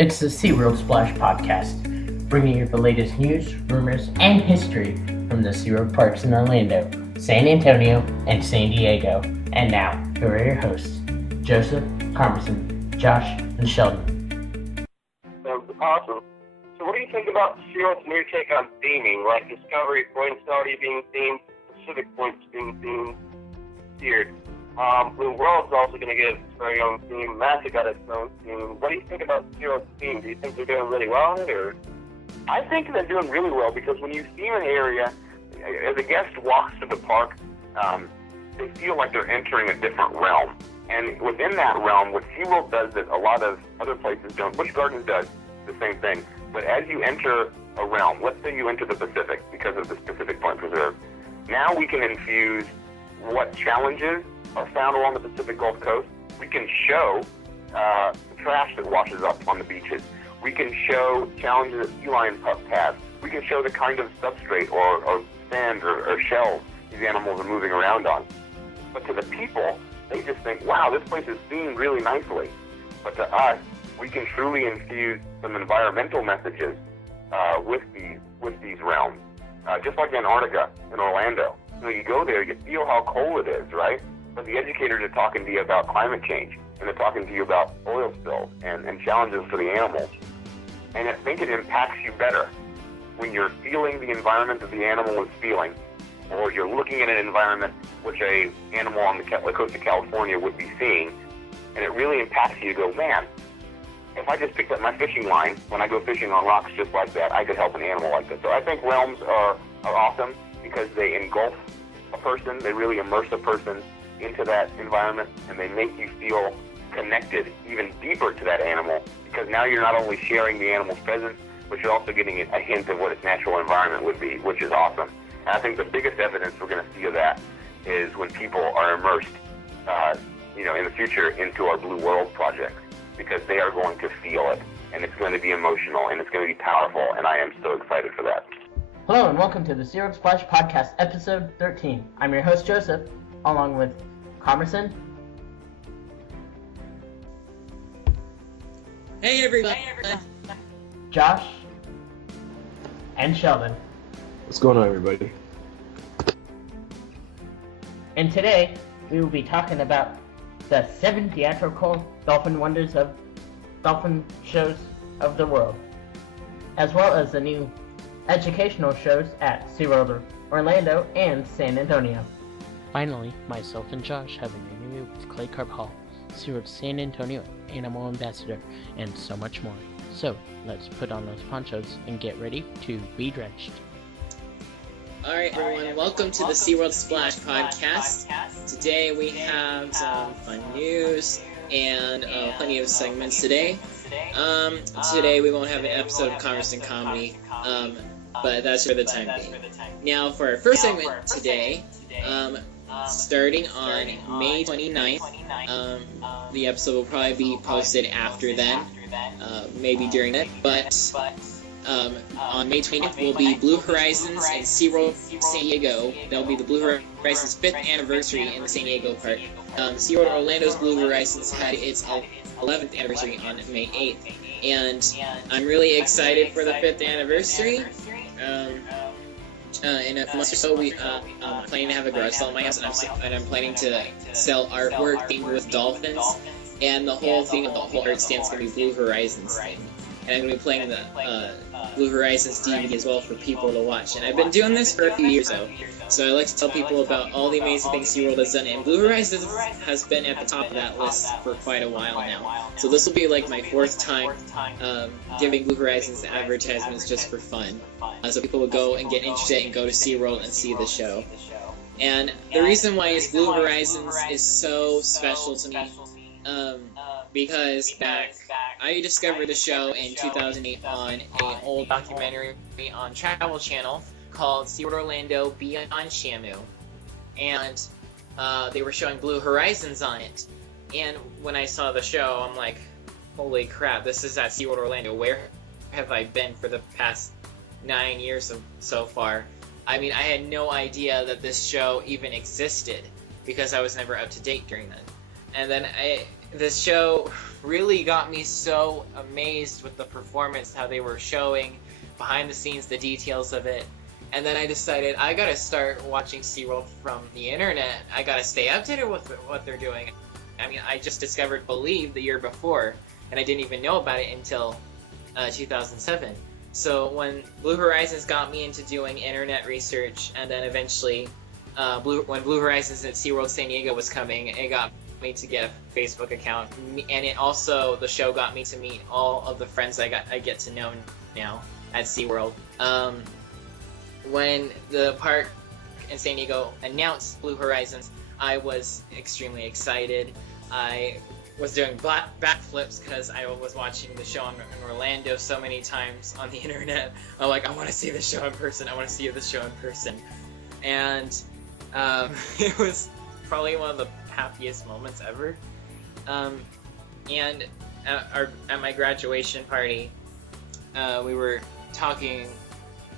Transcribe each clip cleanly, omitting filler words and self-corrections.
It's the SeaWorld Splash Podcast, bringing you the latest news, rumors, and history from the SeaWorld parks in Orlando, San Antonio, and San Diego. And now, here are your hosts, Joseph, Commerson, Josh, and Sheldon. Awesome. So what do you think about SeaWorld's new take on theming, like Discovery Points already being themed, Pacific Points being themed, tiered? Blue World's also going to get its very own theme. Mako got its own theme. What do you think about SeaWorld's theme? Do you think they're doing really well on it, or? I think they're doing really well because when you theme an area, as a guest walks to the park, they feel like they're entering a different realm. And within that realm, what SeaWorld does that a lot of other places don't, Busch Gardens does the same thing. But as you enter a realm, let's say you enter the Pacific because of the Pacific Point Preserve, now we can infuse what challenges are found along the Pacific Gulf Coast. We can show the trash that washes up on the beaches. We can show challenges that sea lion pups have. We can show the kind of substrate or sand or shells these animals are moving around on. But to the people, they just think, wow, this place is themed really nicely. But to us, we can truly infuse some environmental messages with these realms. Just like Antarctica in Orlando. You go there, you feel how cold it is, right? But the educators are talking to you about climate change, and they're talking to you about oil spills and challenges for the animals. And I think it impacts you better when you're feeling the environment that the animal is feeling, or you're looking at an environment which a animal on the coast of California would be seeing, and it really impacts you to go, man, if I just picked up my fishing line when I go fishing on rocks just like that, I could help an animal like that. So I think realms are awesome because they engulf a person, they really immerse a person into that environment, and they make you feel connected even deeper to that animal, because now you're not only sharing the animal's presence, but you're also getting a hint of what its natural environment would be, which is awesome. And I think the biggest evidence we're going to see of that is when people are immersed, in the future into our Blue World project, because they are going to feel it, and it's going to be emotional, and it's going to be powerful, and I am so excited for that. Hello and welcome to the SeaWorld Splash Podcast, episode 13. I'm your host, Joseph, along with Commerson. Hey everybody. Josh. And Sheldon. What's going on, everybody? And today, we will be talking about the 7 theatrical dolphin wonders of dolphin shows of the world, as well as the new educational shows at SeaWorld Orlando and San Antonio. Finally, myself and Josh have an interview with Clay Carabajal, SeaWorld San Antonio Animal Ambassador, and so much more. So, let's put on those ponchos and get ready to be drenched. Alright everyone, welcome to the SeaWorld Splash Podcast. Today we have some fun news and plenty of segments today. Today we won't have an episode of Commerson Comedy, but that's for the time being. Now for our first segment today, starting on May 29th, the episode will probably be posted after then, maybe during that, but on May 20th will be Blue Horizons and SeaWorld San Diego. That'll be the Blue Horizons 5th anniversary in the San Diego park. SeaWorld Orlando's Blue Horizons had its 11th anniversary on May 8th, and I'm really excited for the 5th anniversary. In a month or so, I'm planning to have a garage sale at my house, and I'm planning to sell artwork themed with dolphins, and the whole theme of the whole art stand's going to be Blue Horizons theme. And I'm going to be playing the Blue Horizons DVD as well for people to watch. And I've been doing this for a few years though, so I like to tell people about all the amazing things SeaWorld has done, and Blue Horizons has been at the top of that list for quite a while now. So this will be like my 4th time giving Blue Horizons advertisements just for fun. So people will go and get interested and go to SeaWorld and see the show. And the reason why Blue Horizons is so special to me, because I discovered the show in 2008 on an old documentary on Travel Channel called SeaWorld Orlando Beyond Shamu, and they were showing Blue Horizons on it. And when I saw the show, I'm like, holy crap, this is at SeaWorld Orlando. Where have I been for the past 9 years so far? I mean, I had no idea that this show even existed because I was never up to date during then. And then this show really got me so amazed with the performance, how they were showing behind the scenes, the details of it. And then I decided I gotta start watching SeaWorld from the internet. I gotta stay updated with what they're doing. I mean, I just discovered Believe the year before, and I didn't even know about it until 2007. So when Blue Horizons got me into doing internet research, and then eventually when Blue Horizons at SeaWorld San Diego was coming, it got me to get a Facebook account, and it also, the show got me to meet all of the friends I get to know now at SeaWorld. When the park in San Diego announced Blue Horizons, I was extremely excited. I was doing backflips because I was watching the show in Orlando so many times on the internet. I'm like, I want to see the show in person. I want to see the show in person. And it was probably one of the happiest moments ever. And at my graduation party, we were talking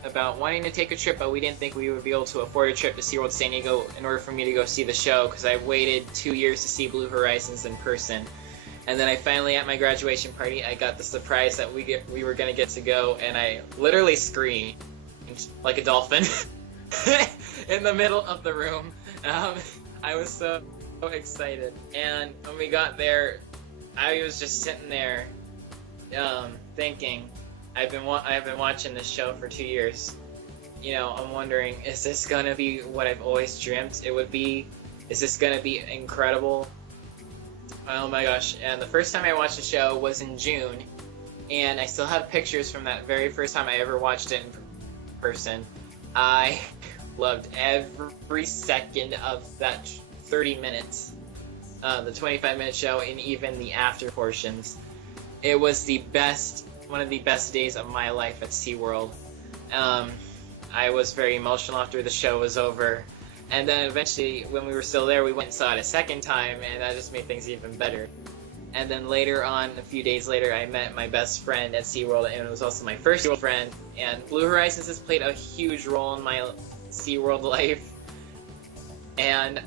about wanting to take a trip, but we didn't think we would be able to afford a trip to SeaWorld San Diego in order for me to go see the show, because I waited 2 years to see Blue Horizons in person. And then I finally, at my graduation party, I got the surprise that we were going to get to go, and I literally screamed like a dolphin in the middle of the room. I was so excited. And when we got there, I was just sitting there thinking, I've been watching this show for 2 years. You know, I'm wondering, is this gonna be what I've always dreamt it would be? Is this gonna be incredible? Oh my gosh. And the first time I watched the show was in June, and I still have pictures from that very first time I ever watched it in person. I loved every second of that 30 minutes, the 25-minute show, and even the after portions. It was one of the best days of my life at SeaWorld. I was very emotional after the show was over. And then eventually, when we were still there, we went and saw it a second time, and that just made things even better. And then later on, a few days later, I met my best friend at SeaWorld, and it was also my first SeaWorld friend. And Blue Horizons has played a huge role in my SeaWorld life. And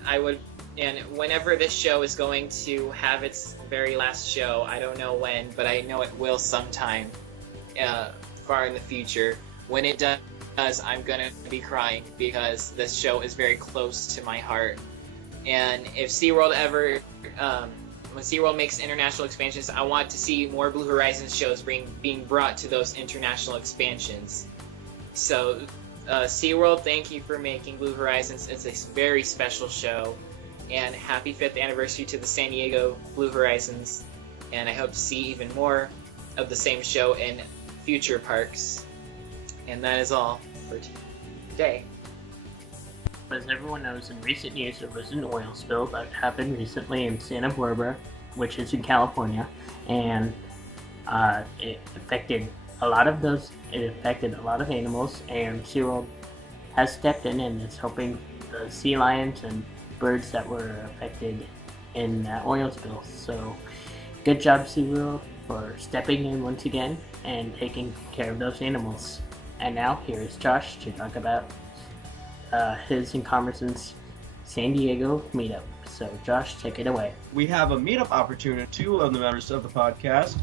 whenever this show is going to have its very last show, I don't know when, but I know it will sometime far in the future. When it does, I'm gonna be crying, because this show is very close to my heart. And if SeaWorld ever, when SeaWorld makes international expansions, I want to see more Blue Horizons shows being brought to those international expansions. So, SeaWorld, thank you for making Blue Horizons. It's a very special show. And happy 5th anniversary to the San Diego Blue Horizons. And I hope to see even more of the same show in future parks. And that is all for today. As everyone knows, in recent years there was an oil spill that happened recently in Santa Barbara, which is in California, and it affected a lot of animals, and SeaWorld has stepped in and is helping the sea lions and birds that were affected in that oil spill. So good job, SeaWorld, for stepping in once again and taking care of those animals. And now here is Josh to talk about his and Commerson's San Diego meetup. So Josh, take it away. We have a meetup opportunity. 2 of the members of the podcast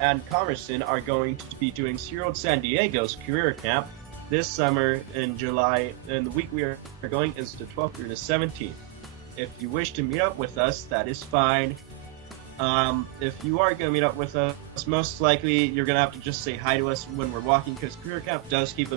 and Commerson are going to be doing SeaWorld San Diego's career camp this summer in July, and the week we are going is the 12th through the 17th. If you wish to meet up with us, that is fine. If you are going to meet up with us, most likely you're going to have to just say hi to us when we're walking, because career camp does keep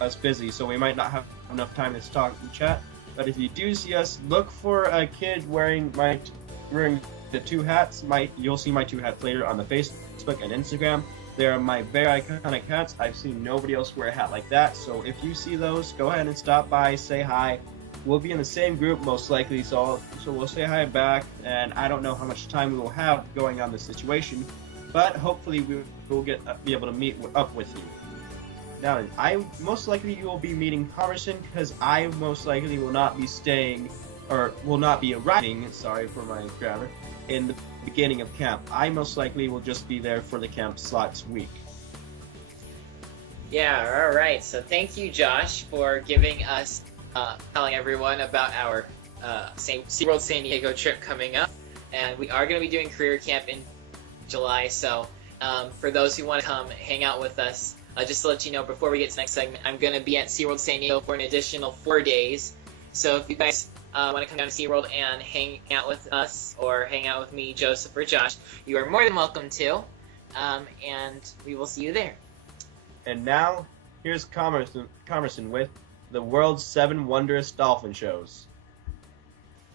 us busy, so we might not have enough time to talk and chat. But if you do see us, look for a kid wearing the 2 hats. You'll see my 2 hats later on the Facebook and Instagram. They're my very iconic hats. I've seen nobody else wear a hat like that. So if you see those, go ahead and stop by, say hi. We'll be in the same group most likely, so we'll say hi back. And I don't know how much time we will have going on this situation, but hopefully we will be able to meet up with you. Now, I most likely will be meeting Commerson, because I most likely will not be staying, or will not be arriving, sorry for my grammar, in the beginning of camp. I most likely will just be there for the camp slots week. Yeah, alright. So thank you, Josh, for giving us, telling everyone about our SeaWorld San Diego trip coming up. and we are going to be doing career camp in July. So for those who want to come hang out with us, just to let you know before we get to the next segment, I'm going to be at SeaWorld San Diego for an additional 4 days. So if you guys want to come down to SeaWorld and hang out with us or hang out with me, Joseph, or Josh, you are more than welcome to. And we will see you there. And now, here's Commerson with the world's 7 wondrous dolphin shows.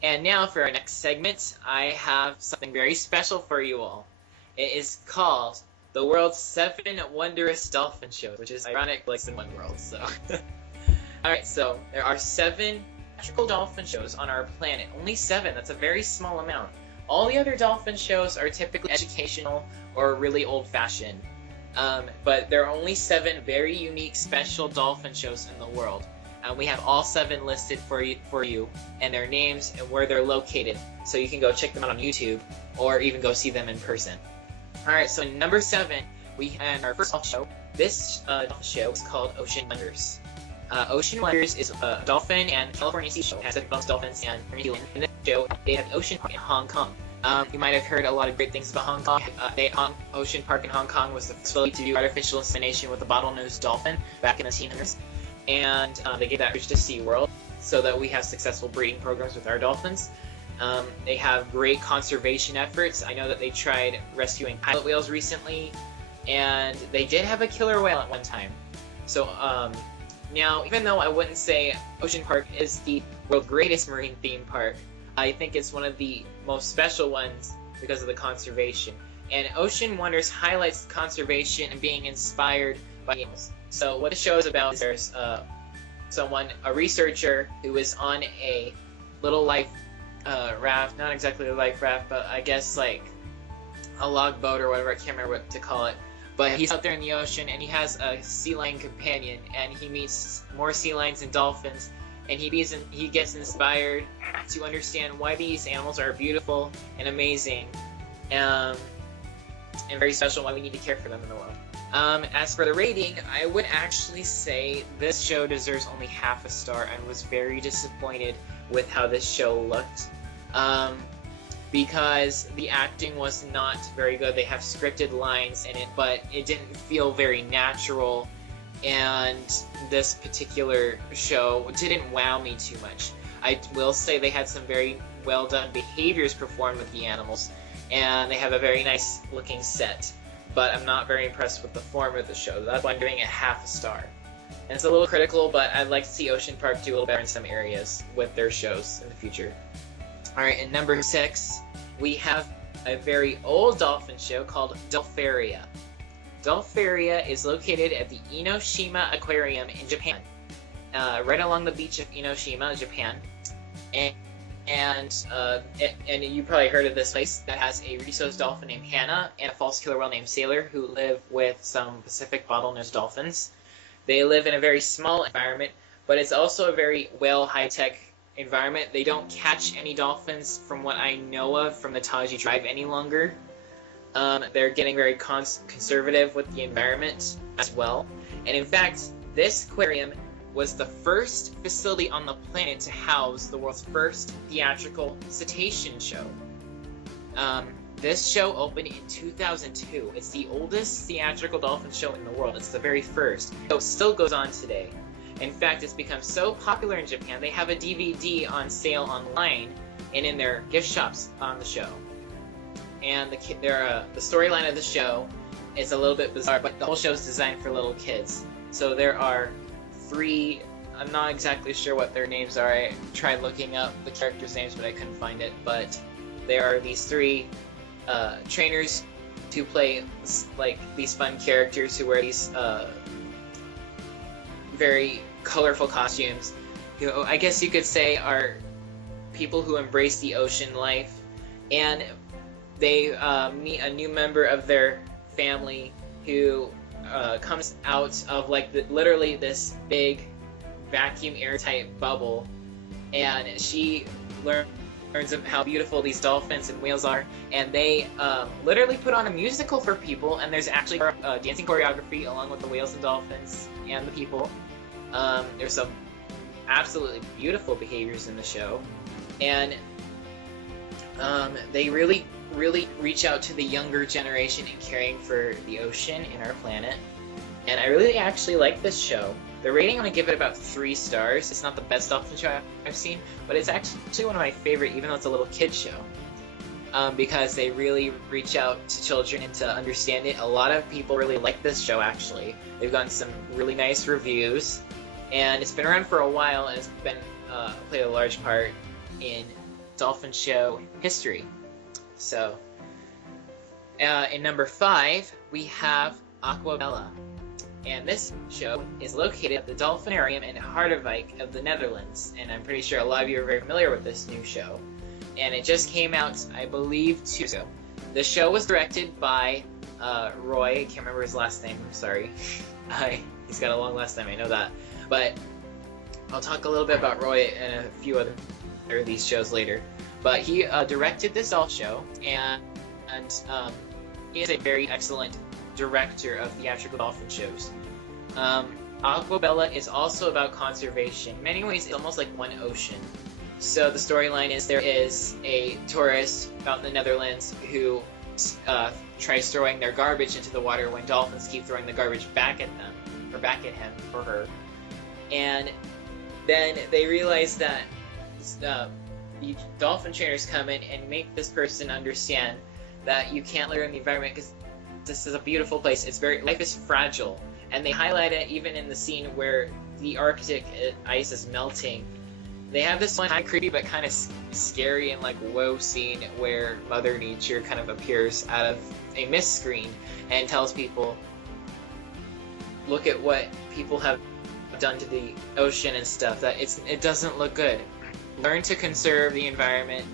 And now for our next segment, I have something very special for you all. It is called the world's 7 wondrous dolphin shows, which is ironic, like in one world. So, all right. So there are 7 theatrical dolphin shows on our planet. Only 7. That's a very small amount. All the other dolphin shows are typically educational or really old-fashioned. But there are only 7 very unique, special dolphin shows in the world. We have all 7 listed for you, and their names and where they're located, so you can go check them out on YouTube or even go see them in person. All right, so number 7, we have our first dolphin show. This dolphin show is called Ocean Wonders. Ocean Wonders is a dolphin and California sea show. It has both dolphins and New Zealand. In this show, they have Ocean Park in Hong Kong. You might have heard a lot of great things about Hong Kong. Ocean Park in Hong Kong was the first facility to do artificial insemination with a bottlenose dolphin back in the 1900s. And they gave that reach to SeaWorld so that we have successful breeding programs with our dolphins. They have great conservation efforts. I know that they tried rescuing pilot whales recently, and they did have a killer whale at one time. So now, even though I wouldn't say Ocean Park is the world's greatest marine theme park, I think it's one of the most special ones because of the conservation. And Ocean Wonders highlights conservation and being inspired by animals. So what the show is about is there's a researcher who is on a little life raft, not exactly a life raft, but I guess like a log boat or whatever, I can't remember what to call it. But he's out there in the ocean, and he has a sea lion companion, and he meets more sea lions and dolphins, and he gets inspired to understand why these animals are beautiful and amazing, and very special, why we need to care for them in the world. As for the rating, I would actually say this show deserves only half a star. I was very disappointed with how this show looked, because the acting was not very good. They have scripted lines in it, but it didn't feel very natural, and this particular show didn't wow me too much. I will say they had some very well done behaviors performed with the animals, and they have a very nice looking set, but I'm not very impressed with the form of the show. That's why I'm giving it half a star. And it's a little critical, but I'd like to see Ocean Park do a little better in some areas with their shows in the future. Alright, and number 6, we have a very old dolphin show called Dolpharia. Dolpharia is located at the Enoshima Aquarium in Japan, right along the beach of Enoshima, Japan. And you probably heard of this place that has a Risso's dolphin named Hannah and a false killer whale named Sailor, who live with some Pacific bottlenose dolphins. They live in a very small environment, but it's also a very high-tech environment. They don't catch any dolphins, from what I know of, from the Taji Drive any longer. They're getting very conservative with the environment as well. And in fact, this aquarium was the first facility on the planet to house the world's first theatrical cetacean show. This show opened in 2002. It's the oldest theatrical dolphin show in the world. It's the very first. So it still goes on today. In fact, it's become so popular in Japan, they have a DVD on sale online and in their gift shops on the show. And the storyline of the show is a little bit bizarre, but the whole show is designed for little kids. So there are 3, I'm not exactly sure what their names are. I tried looking up the characters' names, but I couldn't find it. But there are these 3 trainers to play like these fun characters who wear these very colorful costumes, who I guess you could say are people who embrace the ocean life, and they meet a new member of their family who comes out of literally this big vacuum airtight bubble, and she learns of how beautiful these dolphins and whales are, and they literally put on a musical for people, and there's actually dancing choreography along with the whales and dolphins and the people. There's some absolutely beautiful behaviors in the show, and They really reach out to the younger generation in caring for the ocean and our planet. And I really actually like this show. The rating, I'm going to give it about 3 stars. It's not the best dolphin show I've seen, but it's actually one of my favorite, even though it's a little kid show. Because they really reach out to children and to understand it. A lot of people really like this show, actually. They've gotten some really nice reviews, and it's been around for a while, and it's been played a large part in dolphin show history. So, in number 5, we have Aquabella. And this show is located at the Dolphinarium in Harderwijk of the Netherlands. And I'm pretty sure a lot of you are very familiar with this new show. And it just came out, I believe, 2 years ago. The show was directed by Roy. I can't remember his last name, I'm sorry. He's got a long last name, I know that. But I'll talk a little bit about Roy and a few other of these shows later. But he directed this dolphin show, and he is a very excellent director of theatrical dolphin shows. Aquabella is also about conservation. In many ways, it's almost like one ocean. So the storyline is there is a tourist out in the Netherlands who tries throwing their garbage into the water when dolphins keep throwing the garbage back at them, or back at him or her. And then they realize that the dolphin trainers come in and make this person understand that you can't litter in the environment because this is a beautiful place. Life is fragile, and they highlight it even in the scene where the Arctic ice is melting. They have this one kind of creepy but kind of scary and like whoa scene where Mother Nature kind of appears out of a mist screen and tells people, look at what people have done to the ocean and stuff, that it doesn't look good. Learn to conserve the environment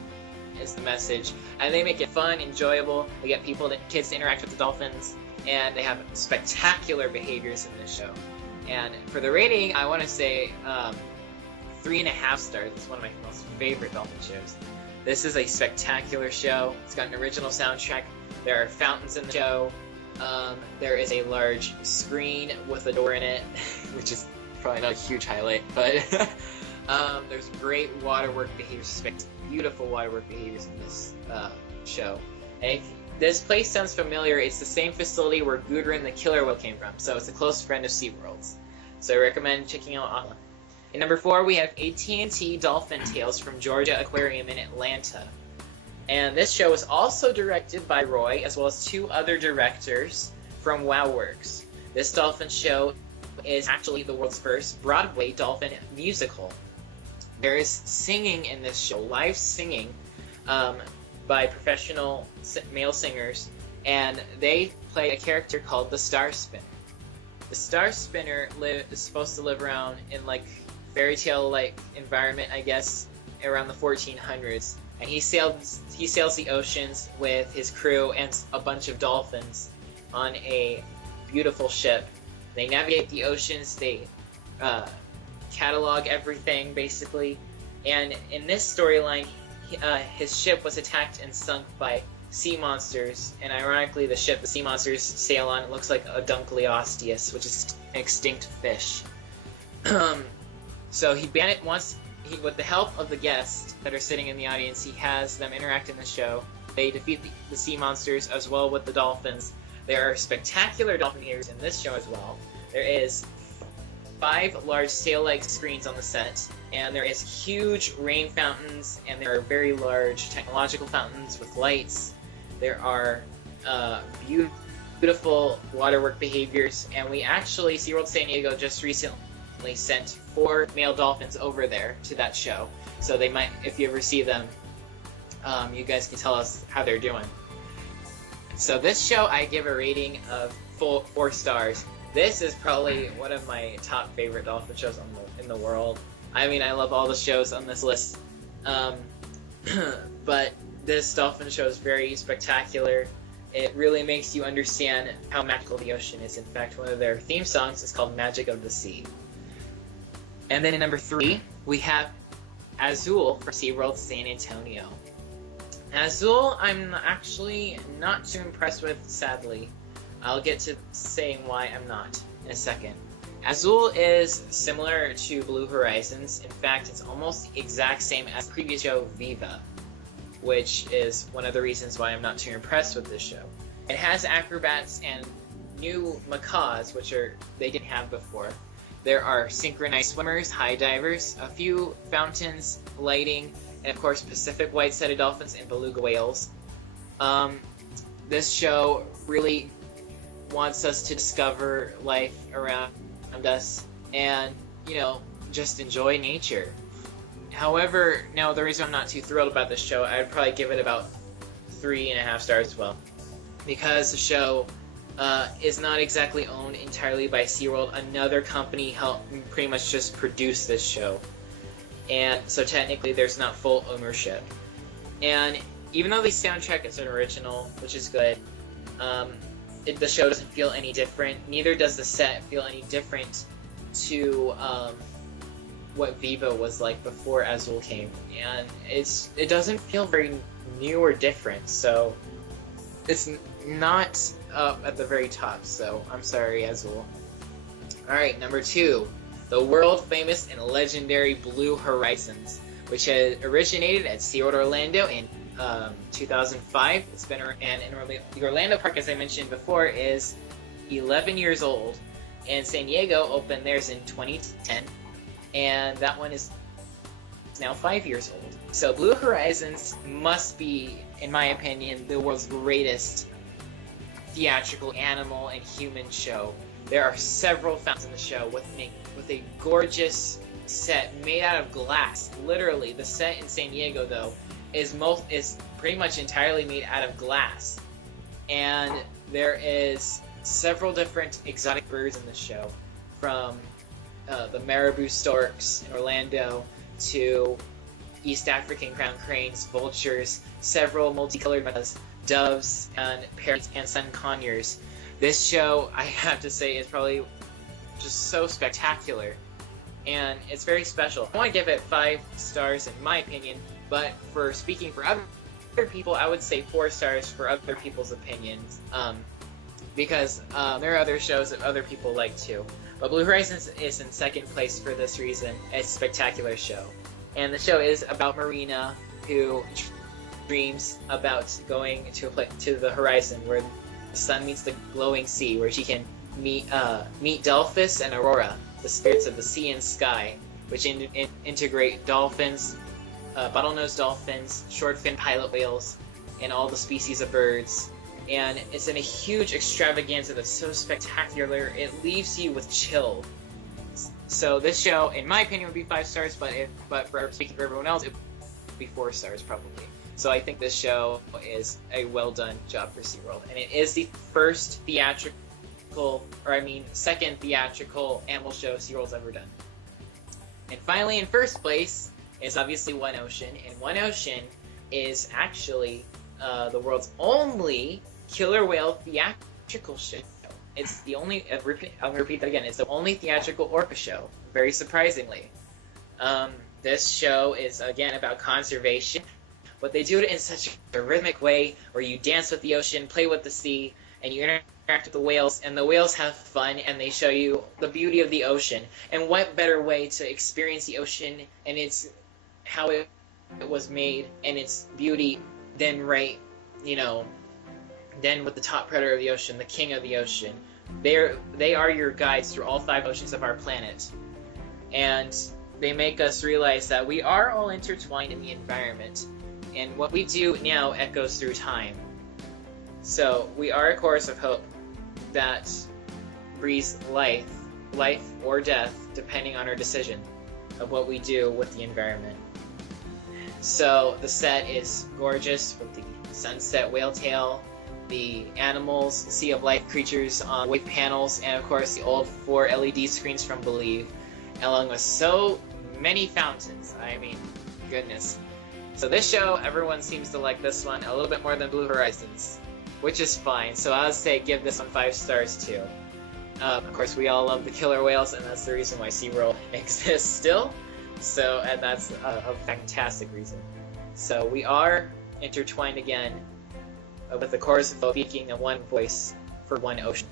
is the message. And they make it fun, enjoyable. They get kids to interact with the dolphins, and they have spectacular behaviors in this show. And for the rating, I want to say 3.5 stars. It's one of my most favorite dolphin shows. This is a spectacular show. It's got an original soundtrack. There are fountains in the show. There is a large screen with a door in it, which is probably not a huge highlight, but there's great waterwork behaviors, beautiful waterwork behaviors in this show. And if this place sounds familiar, it's the same facility where Gudrun the killer whale came from, so it's a close friend of SeaWorld's. So I recommend checking out Aqua. In number 4, we have AT&T Dolphin Tales from Georgia Aquarium in Atlanta. And this show is also directed by Roy, as well as 2 other directors from WowWorks. This dolphin show is actually the world's first Broadway dolphin musical. There is singing in this show, live singing, by professional male singers, and they play a character called the Star Spinner. The Star Spinner is supposed to live around in like fairy tale like environment, I guess, around the 1400s, and he sails the oceans with his crew and a bunch of dolphins on a beautiful ship. They navigate the oceans, they catalog everything basically, and in this storyline his ship was attacked and sunk by sea monsters, and ironically the ship the sea monsters sail on looks like a Dunkleosteus, which is an extinct fish. So with the help of the guests that are sitting in the audience, he has them interact in the show. They defeat the sea monsters as well with the dolphins. There are spectacular dolphin behaviors in this show as well. There is 5 large sail-like screens on the set, and there is huge rain fountains, and there are very large technological fountains with lights. There are beautiful waterwork behaviors, and we actually, SeaWorld San Diego just recently sent 4 male dolphins over there to that show. So they might, if you ever see them, you guys can tell us how they're doing. So this show, I give a rating of 4 stars. This is probably one of my top favorite dolphin shows in the world. I mean, I love all the shows on this list. But this dolphin show is very spectacular. It really makes you understand how magical the ocean is. In fact, one of their theme songs is called Magic of the Sea. And then in number 3, we have Azul from SeaWorld San Antonio. Azul, I'm actually not too impressed with, sadly. I'll get to saying why I'm not in a second. Azul is similar to Blue Horizons. In fact, it's almost the exact same as the previous show, Viva. which is one of the reasons why I'm not too impressed with this show. It has acrobats and new macaws, which they didn't have before. There are synchronized swimmers, high divers, a few fountains, lighting, and of course Pacific white-sided dolphins and beluga whales. This show really wants us to discover life around us and, just enjoy nature. However, now the reason I'm not too thrilled about this show, I'd probably give it about 3.5 stars as well. Because the show is not exactly owned entirely by SeaWorld. Another company helped pretty much just produce this show. And so technically there's not full ownership. And even though the soundtrack is an original, which is good, the show doesn't feel any different. Neither does the set feel any different to what Viva was like before Azul came. And it doesn't feel very new or different. So it's not up at the very top. So I'm sorry, Azul. Alright, number 2. The world famous and legendary Blue Horizons, which had originated at SeaWorld Orlando in 2005. It's been the Orlando park, as I mentioned before, is 11 years old, and San Diego opened theirs in 2010, and that one is now 5 years old. So Blue Horizons must be, in my opinion, the world's greatest theatrical animal and human show. There are several fountains in the show with a gorgeous set made out of glass. Literally, the set in San Diego, though, is pretty much entirely made out of glass. And there is several different exotic birds in the show, from the marabou storks in Orlando to East African crown cranes, vultures, several multicolored doves, and parrots and sun conures. This show, I have to say, is probably just so spectacular, and it's very special. I want to give it 5 stars in my opinion, but for speaking for other people, I would say 4 stars for other people's opinions, because there are other shows that other people like too. But Blue Horizons is in second place for this reason. It's a spectacular show. And the show is about Marina, who dreams about going to the horizon where the sun meets the glowing sea, where she can meet Delphis and Aurora, the spirits of the sea and sky, which integrate dolphins, bottlenose dolphins, short-fin pilot whales, and all the species of birds. And it's in a huge extravaganza that's so spectacular, it leaves you with chill. So this show, in my opinion, would be 5 stars, but for speaking for everyone else, it would be 4 stars probably. So I think this show is a well-done job for SeaWorld. And it is the second theatrical animal show SeaWorld's ever done. And finally, in first place, is obviously One Ocean. And One Ocean is actually the world's only killer whale theatrical show. It's the only, I'll repeat that again, it's the only theatrical orca show, very surprisingly. This show is, again, about conservation, but they do it in such a rhythmic way where you dance with the ocean, play with the sea, and you interact with the whales, and the whales have fun, and they show you the beauty of the ocean. And what better way to experience the ocean and how it was made and its beauty than than with the top predator of the ocean, the king of the ocean. They are your guides through all 5 oceans of our planet. And they make us realize that we are all intertwined in the environment, and what we do now echoes through time. So we are a chorus of hope that breathes life or death, depending on our decision of what we do with the environment. So the set is gorgeous with the sunset whale tail, the animals, sea of life creatures on wave panels, and of course the old 4 LED screens from Believe, along with so many fountains. I mean, goodness. So this show, everyone seems to like this one a little bit more than Blue Horizons, which is fine. So I would say give this one 5 stars too. Of course, we all love the killer whales, and that's the reason why SeaWorld exists still. And that's a fantastic reason. So we are intertwined again with the chorus of both speaking in one voice for one ocean.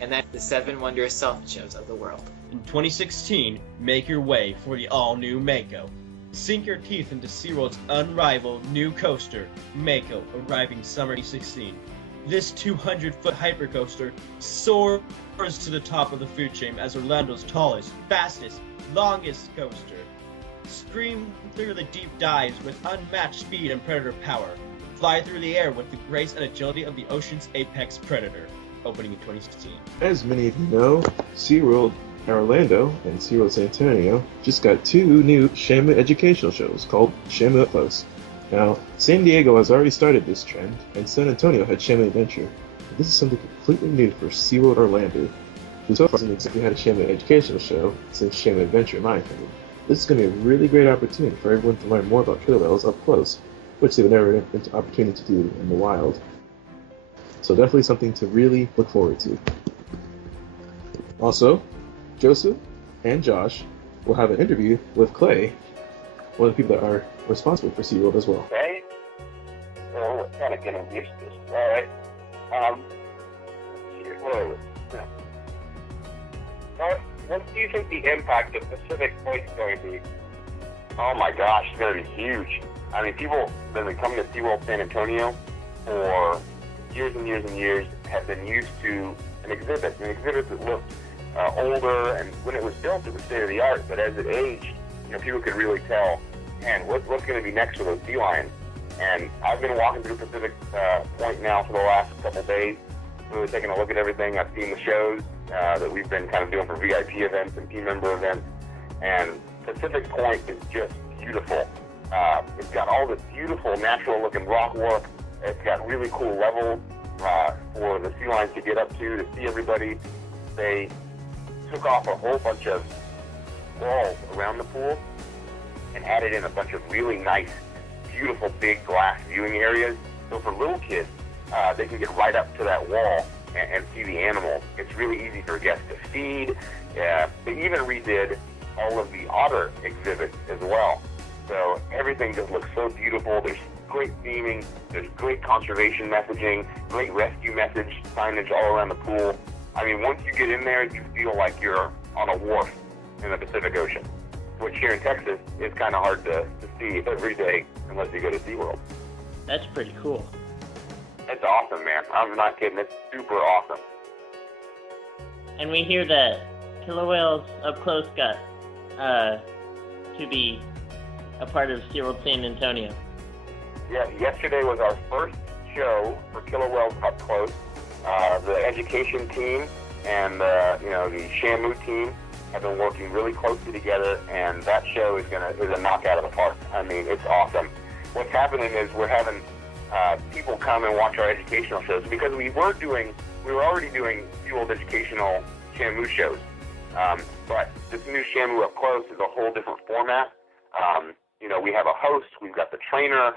And that's the 7 wondrous dolphin shows of the world. In 2016, make your way for the all-new Mako. Sink your teeth into SeaWorld's unrivaled new coaster, Mako, arriving summer 2016. This 200-foot hypercoaster soars to the top of the food chain as Orlando's tallest, fastest, longest coaster. Scream through the deep dives with unmatched speed and predator power. Fly through the air with the grace and agility of the ocean's apex predator. Opening in 2016. As many of you know, SeaWorld Orlando and SeaWorld San Antonio just got 2 new Shamu educational shows called Shamu Up Close. Now, San Diego has already started this trend, and San Antonio had Shamu Adventure. But this is something completely new for SeaWorld Orlando, who so far hasn't exactly had a Shamu educational show since Shamu Adventure, in my opinion. This is going to be a really great opportunity for everyone to learn more about killer whales up close, which they would never have an opportunity to do in the wild. So definitely something to really look forward to. Also, Joseph and Josh will have an interview with Clay, one of the people that are responsible for SeaWorld as well. Okay. Well, we're kind of getting used to this. All right. What do you think the impact of Pacific Point is going to be? Oh my gosh, it's going to be huge. I mean, people that have been coming to SeaWorld San Antonio for years and years and years have been used to an exhibit that looked older, and when it was built, it was state-of-the-art, but as it aged, people could really tell, man, what's going to be next for those sea lions? And I've been walking through Pacific Point now for the last couple days, really taking a look at everything. I've seen the shows that we've been kind of doing for VIP events and team member events, and Pacific Point is just beautiful. It's got all this beautiful natural-looking rock work. It's got really cool levels for the sea lions to get up to see everybody. They took off a whole bunch of walls around the pool and added in a bunch of really nice, beautiful, big glass viewing areas. So for little kids, they can get right up to that wall and see the animals. It's really easy for guests to feed. They even redid all of the otter exhibits as well. So everything just looks so beautiful. There's great theming, there's great conservation messaging, great rescue message signage all around the pool. I mean, once you get in there, you feel like you're on a wharf in the Pacific Ocean, which here in Texas is kind of hard to see every day unless you go to SeaWorld. That's pretty cool. It's awesome, man. I'm not kidding. It's super awesome. And we hear that killer whales up close got to be a part of SeaWorld San Antonio. Yeah, yesterday was our first show for killer whales up close. The education team and the Shamu team have been working really closely together, and that show is a knockout of the park. I mean, it's awesome. What's happening is we're having people come and watch our educational shows because we were already doing SeaWorld educational Shamu shows, but this new Shamu up close is a whole different format. We have a host, we've got the trainer,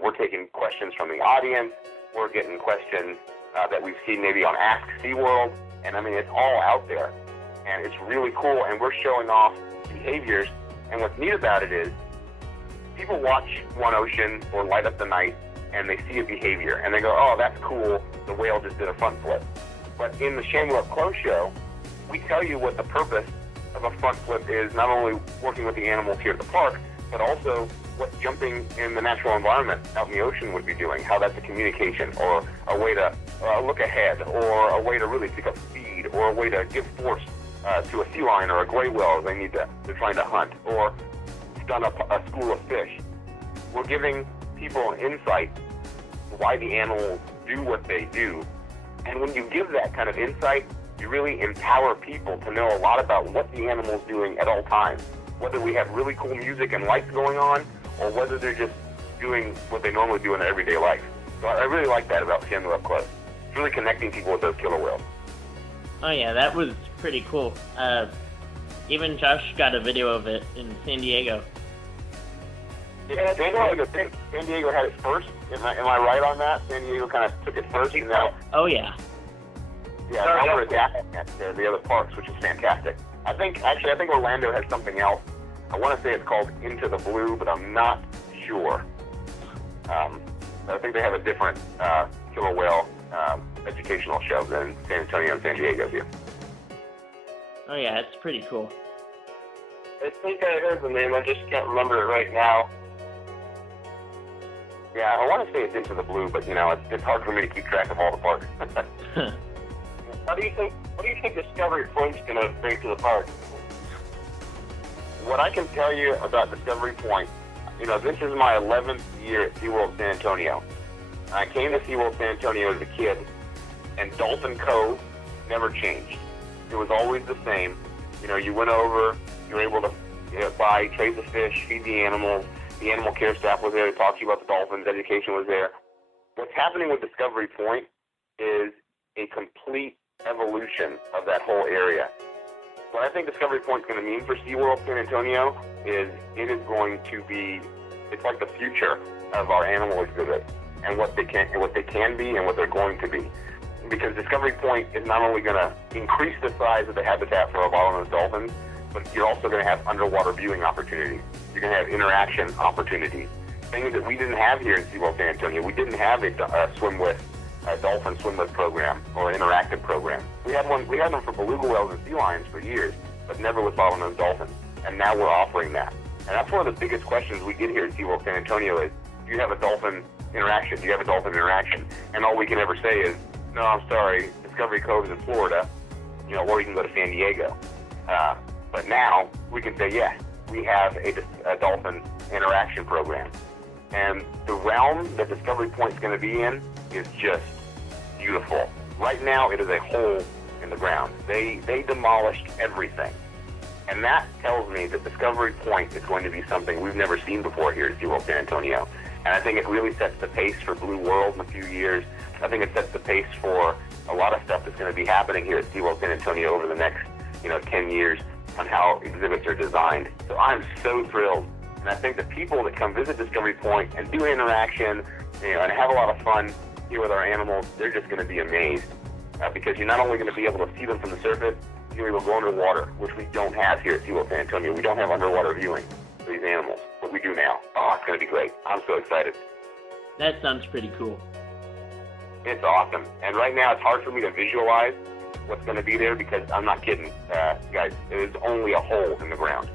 we're taking questions from the audience, we're getting questions that we've seen maybe on Ask SeaWorld, and I mean, it's all out there, and it's really cool, and we're showing off behaviors, and what's neat about it is people watch One Ocean or Light Up the Night, and they see a behavior, and they go, oh, that's cool, the whale just did a front flip. But in the Shamu Up Close show, we tell you what the purpose of a front flip is, not only working with the animals here at the park, but also what jumping in the natural environment out in the ocean would be doing, how that's a communication or a way to look ahead, or a way to really pick up speed, or a way to give force to a sea lion or a gray whale they're trying to hunt, or stun up a school of fish. We're giving people an insight why the animals do what they do. And when you give that kind of insight, you really empower people to know a lot about what the animal's doing at all times, whether we have really cool music and lights going on, or whether they're just doing what they normally do in their everyday life. So I really like that about Shamu Up Close. It's really connecting people with those killer whales. Oh yeah, that was pretty cool. Even Josh got a video of it in San Diego. Yeah, San Diego had it first. Am I right on that? San Diego kind of took it first, and now. Oh yeah. Yeah, now we're adapting that to the other parks, which is fantastic. I think Orlando has something else. I want to say it's called Into the Blue, but I'm not sure. I think they have a different killer whale educational show than San Antonio and San Diego do. Oh yeah, it's pretty cool. I think I heard the name. I just can't remember it right now. Yeah, I want to say it's Into the Blue, but it's hard for me to keep track of all the parks. What do you think Discovery Point's going to bring to the park? What I can tell you about Discovery Point, this is my 11th year at SeaWorld San Antonio. I came to SeaWorld San Antonio as a kid, and Dolphin Cove never changed. It was always the same. You went over, you were able to buy, trade the fish, feed the animals. The animal care staff was there to talk to you about the dolphins. Education was there. What's happening with Discovery Point is a complete evolution of that whole area. What I think Discovery Point is going to mean for SeaWorld San Antonio is it is going to be, it's like the future of our animal exhibit and what they can be and what they're going to be. Because Discovery Point is not only going to increase the size of the habitat for our bottlenose dolphins, but you're also going to have underwater viewing opportunities. You're going to have interaction opportunities, things that we didn't have here in SeaWorld San Antonio. We didn't have a dolphin swim with program or an interactive program. We had them for beluga whales and sea lions for years, but never with bottlenose dolphins. And now we're offering that. And that's one of the biggest questions we get here at SeaWorld San Antonio is, do you have a dolphin interaction? Do you have a dolphin interaction? And all we can ever say is, no, I'm sorry, Discovery Cove is in Florida, or you can go to San Diego. But now we can say, yes, we have a dolphin interaction program. And the realm that Discovery Point is going to be in is just beautiful. Right now, it is a hole in the ground. They demolished everything. And that tells me that Discovery Point is going to be something we've never seen before here at SeaWorld San Antonio. And I think it really sets the pace for Blue World in a few years. I think it sets the pace for a lot of stuff that's going to be happening here at SeaWorld San Antonio over the next 10 years on how exhibits are designed. So I'm so thrilled. And I think the people that come visit Discovery Point and do interaction, and have a lot of fun here with our animals, they're just going to be amazed. Because you're not only going to be able to see them from the surface, you're able to go underwater, which we don't have here at SeaWorld San Antonio. We don't have underwater viewing for these animals, but we do now. Oh, it's going to be great. I'm so excited. That sounds pretty cool. It's awesome. And right now, it's hard for me to visualize what's going to be there because I'm not kidding, guys. It is only a hole in the ground.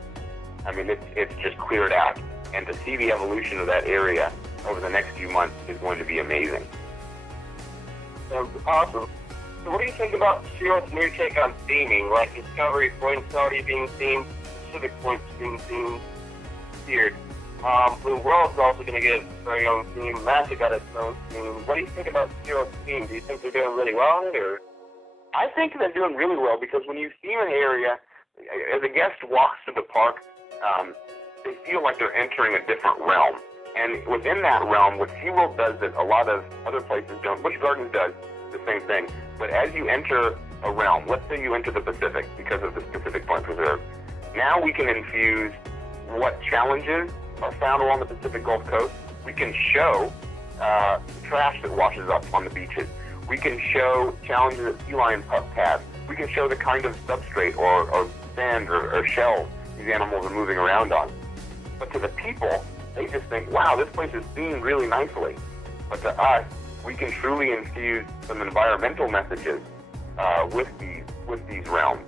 I mean, it's just cleared out. And to see the evolution of that area over the next few months is going to be amazing. Sounds awesome. So what do you think about SeaWorld's new take on theming, like Discovery Point's already being themed, Pacific Point's being themed here? Blue World's also going to get its very own theme. Mako got its own theme. What do you think about SeaWorld's theme? Do you think they're doing really well on it, or? I think they're doing really well because when you theme an area, as a guest walks through the park, they feel like they're entering a different realm. And within that realm, what SeaWorld does that a lot of other places don't, Busch Gardens does the same thing. But as you enter a realm, let's say you enter the Pacific because of the Pacific Point Preserve, now we can infuse what challenges are found along the Pacific Gulf Coast. We can show trash that washes up on the beaches. We can show challenges that sea lions have. We can show the kind of substrate or sand or shells these animals are moving around on. But to the people, they just think, wow, this place is themed really nicely. But to us, we can truly infuse some environmental messages with these realms.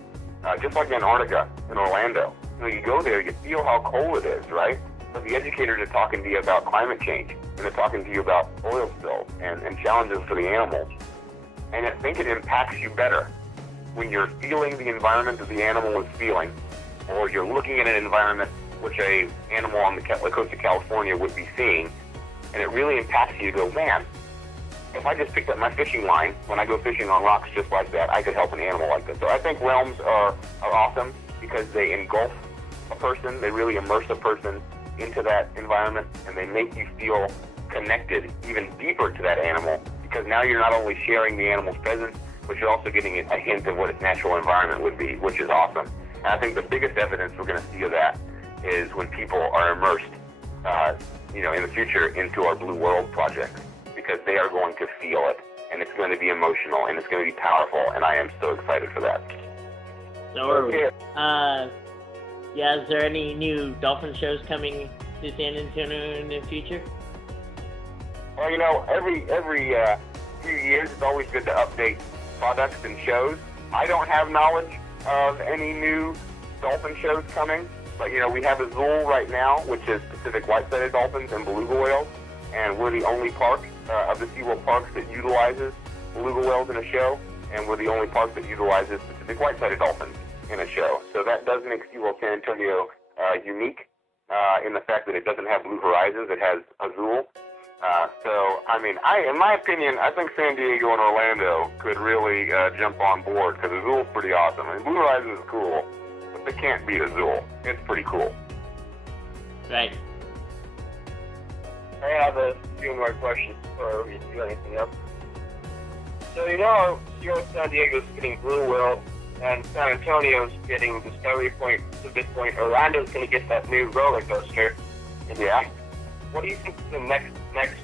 Just like Antarctica in Orlando. You go there, you feel how cold it is, right? But the educators are talking to you about climate change, and they're talking to you about oil spills and challenges for the animals. And I think it impacts you better when you're feeling the environment that the animal is feeling, or you're looking at an environment which a animal on the coast of California would be seeing, and it really impacts you to go, man, if I just picked up my fishing line when I go fishing on rocks just like that, I could help an animal like this. So I think realms are awesome because they engulf a person, they really immerse a person into that environment, and they make you feel connected even deeper to that animal, because now you're not only sharing the animal's presence, but you're also getting a hint of what its natural environment would be, which is awesome. And I think the biggest evidence we're going to see of that is when people are immersed, in the future into our Blue World project, because they are going to feel it, and it's going to be emotional, and it's going to be powerful, and I am so excited for that. So are we. Is there any new dolphin shows coming to San Antonio in the future? Well, every few years, it's always good to update products and shows. I don't have knowledge of any new dolphin shows coming. But, we have a zoo right now, which is Pacific white-sided dolphins and beluga whales, and we're the only park of the SeaWorld parks that utilizes beluga whales in a show, and we're the only park that utilizes Pacific white-sided dolphins in a show. So that does make SeaWorld San Antonio unique in the fact that it doesn't have blue horizons, it has azul. In my opinion, I think San Diego and Orlando could really jump on board because azul's pretty awesome. And blue horizons is cool, but they can't beat azul. It's pretty cool. Right. I have a few more questions before we do anything else. So SeaWorld San Diego's getting blue whale, and San Antonio's getting Discovery Point, Pacific Point. Orlando's going to get that new roller coaster. Yeah. What do you think is the next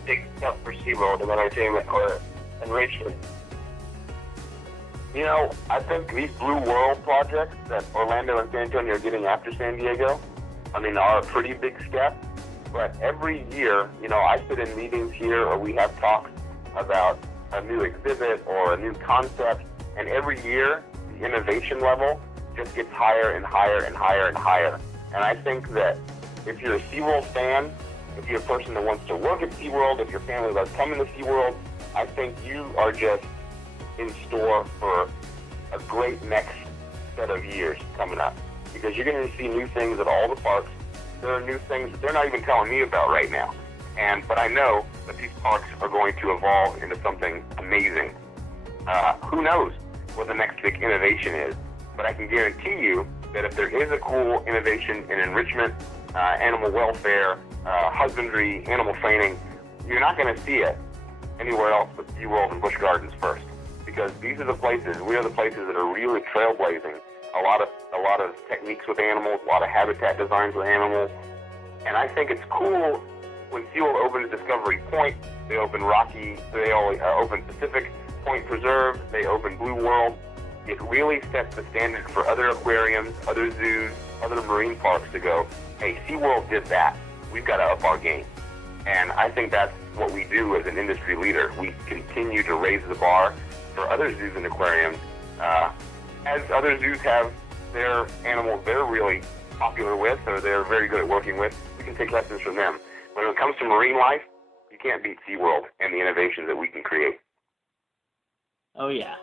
big step for SeaWorld in entertainment or enrichment? I think these Blue World projects that Orlando and San Antonio are getting after San Diego, are a pretty big step. But every year, I sit in meetings here or we have talks about a new exhibit or a new concept, and every year the innovation level just gets higher and higher and higher and higher. And I think that if you're a SeaWorld fan, if you're a person that wants to work at SeaWorld, if your family loves coming to SeaWorld, I think you are just in store for a great next set of years coming up. Because you're going to see new things at all the parks. There are new things that they're not even telling me about right now. But I know that these parks are going to evolve into something amazing. Who knows what the next big innovation is? But I can guarantee you that if there is a cool innovation in enrichment, animal welfare, husbandry, animal training, you're not going to see it anywhere else but SeaWorld and Busch Gardens first. Because we are the places that are really trailblazing a lot of techniques with animals, a lot of habitat designs with animals. And I think it's cool when SeaWorld opens Discovery Point, they open open Pacific Point Preserve, they open Blue World. It really sets the standard for other aquariums, other zoos, other marine parks to go, hey, SeaWorld did that. We've got to up our game. And I think that's what we do as an industry leader. We continue to raise the bar for other zoos and aquariums. As other zoos have their animals they're really popular with or they're very good at working with, we can take lessons from them. When it comes to marine life, you can't beat SeaWorld and the innovations that we can create. Oh, yeah.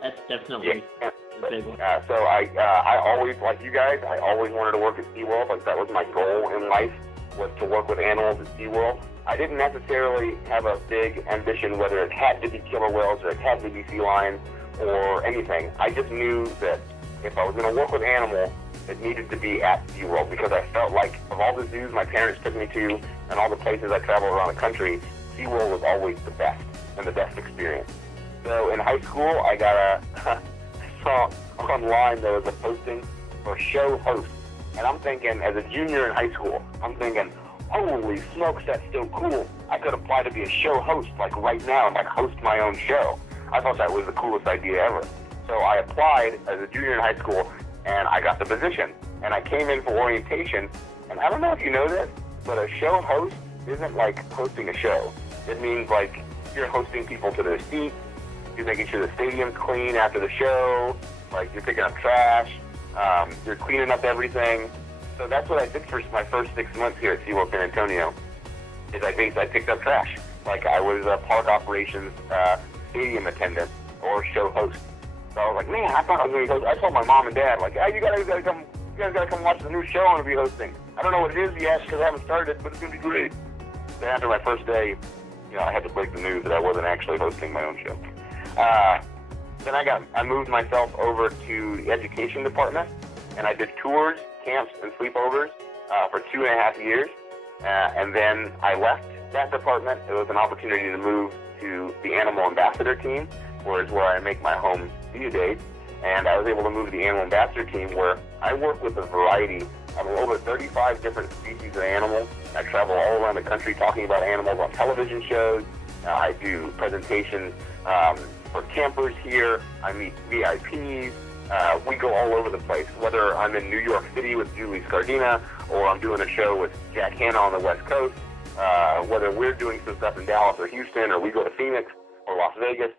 That's definitely a big one. So I always, like you guys, I always wanted to work at SeaWorld. Like, that was my goal in life, was to work with animals at SeaWorld. I didn't necessarily have a big ambition whether it had to be killer whales or it had to be sea lions or anything. I just knew that if I was going to work with animals, it needed to be at SeaWorld, because I felt like of all the zoos my parents took me to and all the places I traveled around the country, SeaWorld was always the best and the best experience. So in high school, I saw online there was a posting for show host. And I'm thinking, as a junior in high school, I'm thinking, holy smokes, that's so cool. I could apply to be a show host, like right now, and like host my own show. I thought that was the coolest idea ever. So I applied as a junior in high school, and I got the position. And I came in for orientation, and I don't know if you know this, but a show host isn't like hosting a show. It means like you're hosting people to their seats, you're making sure the stadium's clean after the show, like you're picking up trash, you're cleaning up everything. So that's what I did for my first 6 months here at SeaWorld San Antonio, is I picked up trash. Like I was a park operations stadium attendant or show host. So I was like, man, I thought I was going to be host. I told my mom and dad, like, hey, you guys gotta come watch the new show I'm going to be hosting. I don't know what it is yet because I haven't started it, but it's going to be great. Then after my first day, I had to break the news that I wasn't actually hosting my own show. Then I moved myself over to the education department, and I did tours, camps, and sleepovers for 2.5 years. And then I left that department. It was an opportunity to move to the animal ambassador team, where I make my home view days. And I was able to move to the animal ambassador team, where I work with a variety of over 35 different species of animals. I travel all around the country talking about animals on television shows. I do presentations for campers here. I meet VIPs. We go all over the place, whether I'm in New York City with Julie Scardina or I'm doing a show with Jack Hanna on the West Coast, whether we're doing some stuff in Dallas or Houston, or we go to Phoenix or Las Vegas,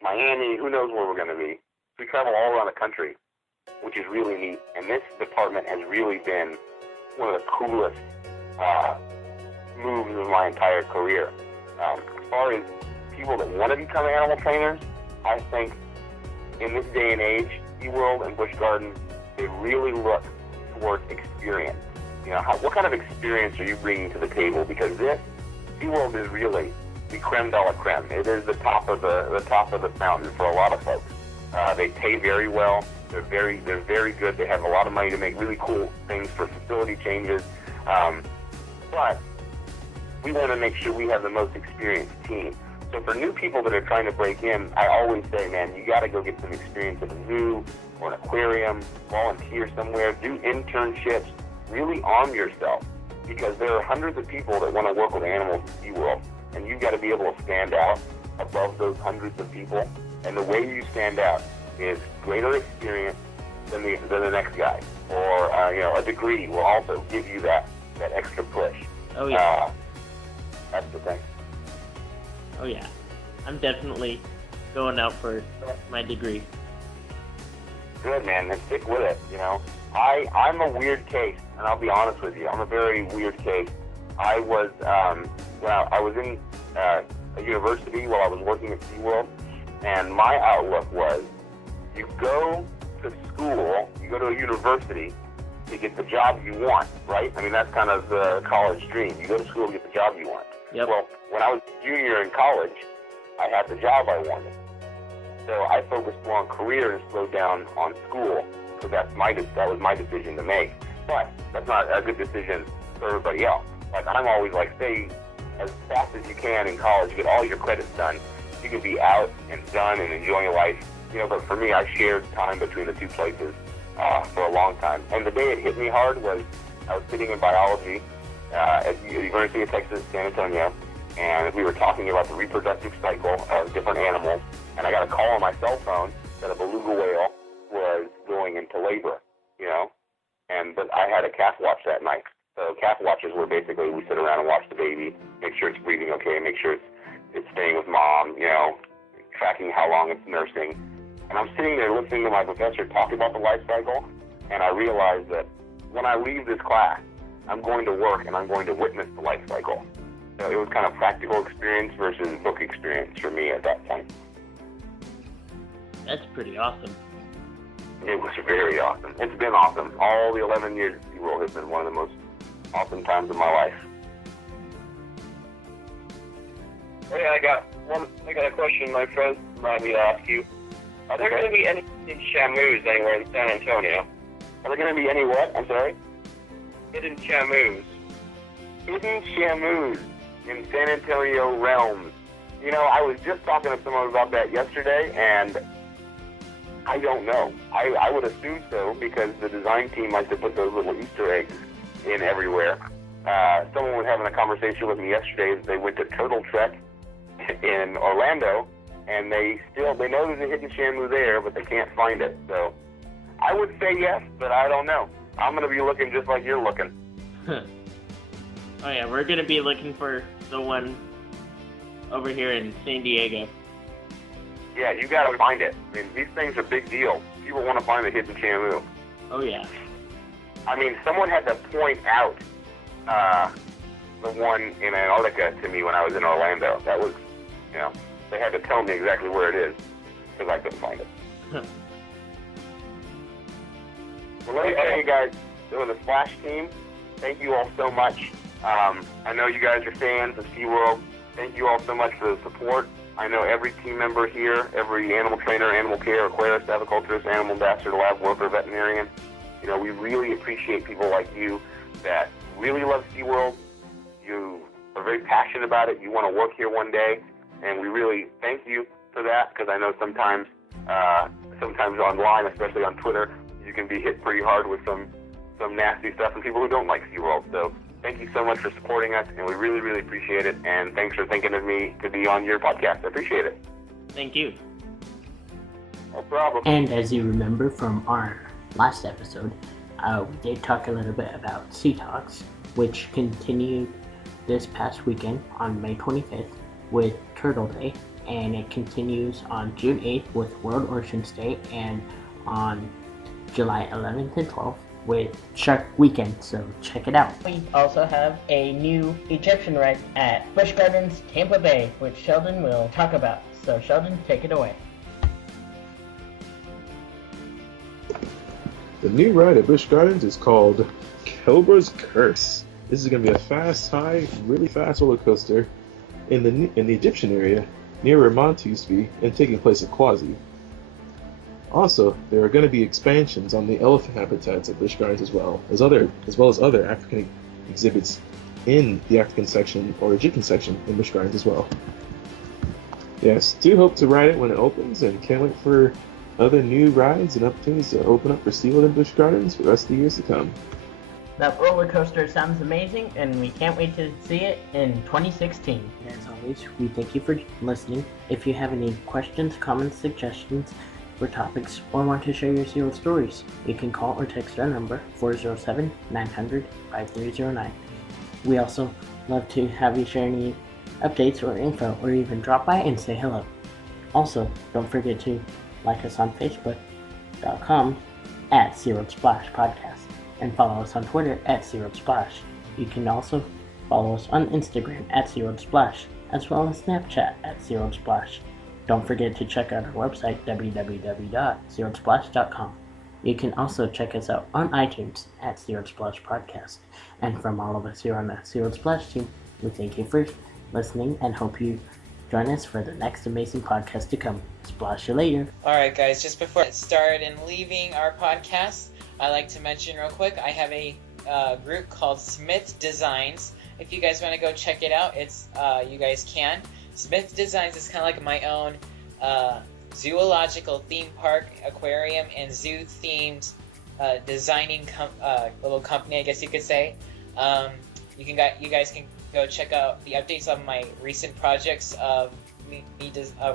Miami, who knows where we're going to be. We travel all around the country. which is really neat. And this department has really been one of the coolest moves of my entire career. As far as people that want to become animal trainers, I think in this day and age, SeaWorld and Busch Gardens, they really look towards experience. You know, what kind of experience are you bringing to the table? Because this SeaWorld is really the creme de la creme. It is the top of the mountain for a lot of folks. They pay very well. They're very good. They have a lot of money to make really cool things for facility changes. But we want to make sure we have the most experienced team. So for new people that are trying to break in, I always say, man, you got to go get some experience at a zoo or an aquarium, volunteer somewhere, do internships, really arm yourself, because there are hundreds of people that want to work with animals in SeaWorld, and you've got to be able to stand out above those hundreds of people. And the way you stand out is greater experience than the next guy, or a degree will also give you that extra push. Oh yeah. That's the thing. Oh yeah. I'm definitely going out for my degree. Good, man. Then stick with it. You know, I'm a weird case, and I'll be honest with you. I'm a very weird case. I was I was in a university while I was working at SeaWorld, and my outlook was, you go to school, you go to a university to get the job you want, right? I mean, that's kind of the college dream. You go to school to get the job you want. Yep. Well, when I was a junior in college, I had the job I wanted. So I focused more on career and slowed down on school, because that was my decision to make. But that's not a good decision for everybody else. Like, I'm always like, stay as fast as you can in college, get all your credits done. You can be out and done and enjoying your life. You know, but for me, I shared time between the two places for a long time. And the day it hit me hard was I was sitting in biology at the University of Texas, San Antonio, and we were talking about the reproductive cycle of different animals, and I got a call on my cell phone that a beluga whale was going into labor, you know, but I had a calf watch that night. So calf watches were basically, we sit around and watch the baby, make sure it's breathing okay, make sure it's staying with mom, you know, tracking how long it's nursing. And I'm sitting there listening to my professor talk about the life cycle, and I realized that when I leave this class, I'm going to work and I'm going to witness the life cycle. So it was kind of practical experience versus book experience for me at that point. That's pretty awesome. It was very awesome. It's been awesome. All the 11 years at SeaWorld has been one of the most awesome times of my life. Hey, I got a question my friend wanted me to ask you. Are there going to be any shamus anywhere in San Antonio? Are there going to be any what? I'm sorry? Hidden shamus. Hidden shamus in San Antonio realms. You know, I was just talking to someone about that yesterday, and I don't know. I would assume so, because the design team likes to put those little Easter eggs in everywhere. Someone was having a conversation with me yesterday that they went to Turtle Trek in Orlando, and they know there's a hidden shamu there, but they can't find it. So I would say yes, but I don't know. I'm going to be looking just like you're looking. Oh yeah, we're going to be looking for the one over here in San Diego. Yeah, you got to find it. I mean, these things are big deal. People want to find the hidden shamu. Oh yeah. I mean, someone had to point out the one in Antarctica to me when I was in Orlando. That was, you know, they had to tell me exactly where it is, because I couldn't find it. Well, let me tell you guys, it was a Splash team. Thank you all so much. I know you guys are fans of SeaWorld. Thank you all so much for the support. I know every team member here, every animal trainer, animal care, aquarist, aviculturist, animal ambassador, lab worker, veterinarian. You know, we really appreciate people like you that really love SeaWorld. You are very passionate about it. You want to work here one day, and we really thank you for that, because I know sometimes online, especially on Twitter, you can be hit pretty hard with some nasty stuff from people who don't like SeaWorld. So thank you so much for supporting us, and we really, really appreciate it. And thanks for thinking of me to be on your podcast. I appreciate it. Thank you. No problem. And as you remember from our last episode, we did talk a little bit about Sea Talks, which continued this past weekend on May 25th with Turtle Day, and it continues on June 8th with World Oceans Day, and on July 11th and 12th with Shark Weekend, so check it out. We also have a new Egyptian ride at Busch Gardens, Tampa Bay, which Sheldon will talk about. So Sheldon, take it away. The new ride at Busch Gardens is called Cobra's Curse. This is going to be a fast, high, really fast roller coaster in the Egyptian area near where Monty used to be and taking place at Quasi. Also, there are going to be expansions on the elephant habitats at Busch Gardens as well as other African exhibits in the African section or Egyptian section in Busch Gardens as well. Yes, do hope to ride it when it opens and can't wait for other new rides and opportunities to open up for SeaWorld and Busch Gardens for the rest of the years to come. That roller coaster sounds amazing, and we can't wait to see it in 2016. As always, we thank you for listening. If you have any questions, comments, suggestions for topics, or want to share your SeaWorld stories, you can call or text our number 407-900-5309. We also love to have you share any updates or info, or even drop by and say hello. Also, don't forget to like us on Facebook.com at SeaWorld Splash Podcast and follow us on Twitter at SeaWorld Splash. You can also follow us on Instagram at SeaWorld Splash, as well as Snapchat at SeaWorld Splash. Don't forget to check out our website www.SeaWorldSplash.com. You can also check us out on iTunes at SeaWorld Splash Podcast. And from all of us here on the SeaWorld Splash team, we thank you for listening and hope you join us for the next amazing podcast to come. Splash you later. Alright guys, just before I start and leaving our podcast, I'd like to mention real quick, I have a group called Smith Designs. If you guys want to go check it out, it's you guys can. Smith Designs is kind of like my own zoological theme park, aquarium, and zoo themed designing little company, I guess you could say. You guys can go check out the updates on my recent projects of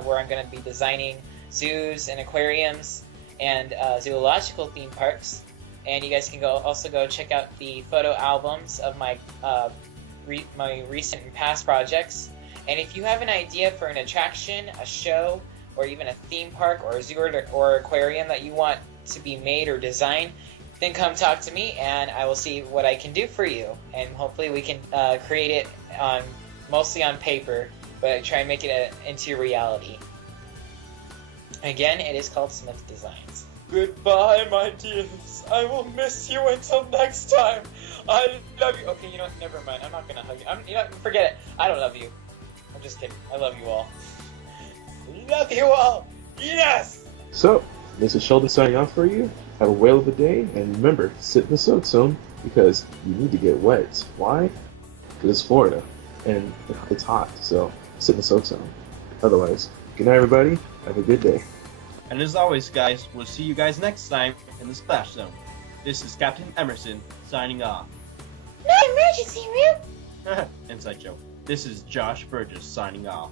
where I'm going to be designing zoos and aquariums and zoological theme parks. And you guys can also go check out the photo albums of my my recent and past projects. And if you have an idea for an attraction, a show, or even a theme park or a zoo or aquarium that you want to be made or designed, then come talk to me and I will see what I can do for you. And hopefully we can create it mostly on paper, but try and make it into reality. Again, it is called Smith Designs. Goodbye, my dears. I will miss you until next time. I love you. Okay, you know what? Never mind. I'm not gonna hug you. You know what? Forget it. I don't love you. I'm just kidding. I love you all. Love you all. Yes. So, this is Sheldon signing off for you. Have a whale of a day, and remember, sit in the soak zone because you need to get wet. Why? Because it's Florida, and it's hot, so sit in the soak zone. Otherwise, good night, everybody. Have a good day. And as always, guys, we'll see you guys next time in the Splash Zone. This is Captain Emerson signing off. No emergency room! Inside joke. This is Josh Burgess signing off.